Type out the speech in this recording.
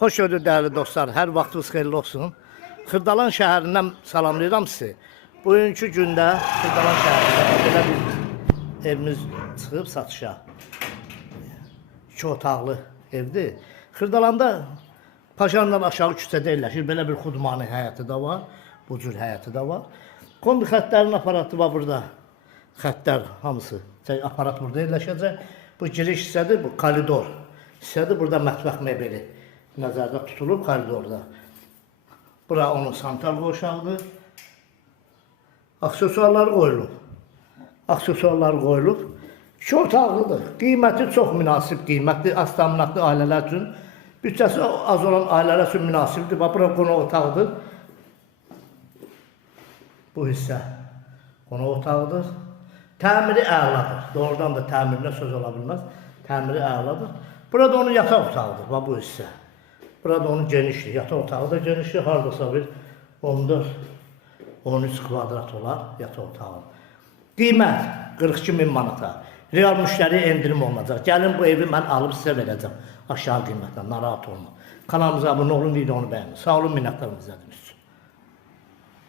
Xoş gördük değerli dostlar. Hər vaxtınız xeyirli olsun. Xırdalan şəhərindən salamlayıram sizi. Bugünkü gündə Xırdalan şəhərində belə bir evimiz çıxıb satışa. 2 otaqlı evdir. Xırdalanda Paşandan aşağı küçədə yerləşir. Belə bir xudmani həyəti də var. Bu cür həyəti də var. Kombi xəttlərin aparatı var burada. Xəttlər hamısı. Aparat burada yerləşəcək. Bu giriş hissədir, bu koridor hissədir. Burada mətbəx mebeli nəzərdə tutulub koridorda. Bura onun sanitar qoşağıdır. Aksesuarlar qoyulub. Aksesuarlar qoyulub. 2 otaqlıdır. Qiyməti çox münasib qiymətli, az təminatlı ailələr üçün. Bütçəsi az olan ailələr üçün münasibdir. Bura qonaq otağıdır. Bu hissə qonaq otağıdır. Təmiri əladır. Doğrudan da təmirinə söz ola bilməz. Təmiri əladır. Burada onun yataq otağıdır. Bu hissə. Burada onun genişliği, yataq otağı da genişliği hardasa bir 14-13 kvadrat olar yataq otağı. Qiymət 42.000 manata. Real müştəriyə endirim olacaq. Gəlin bu evi mən alıb sizə verəcəm. Aşağı qiymətlə, narahat olma. Kanalımıza abunə olun, videonu bəyənin. Sağ olun, minnətdarım izlədiniz.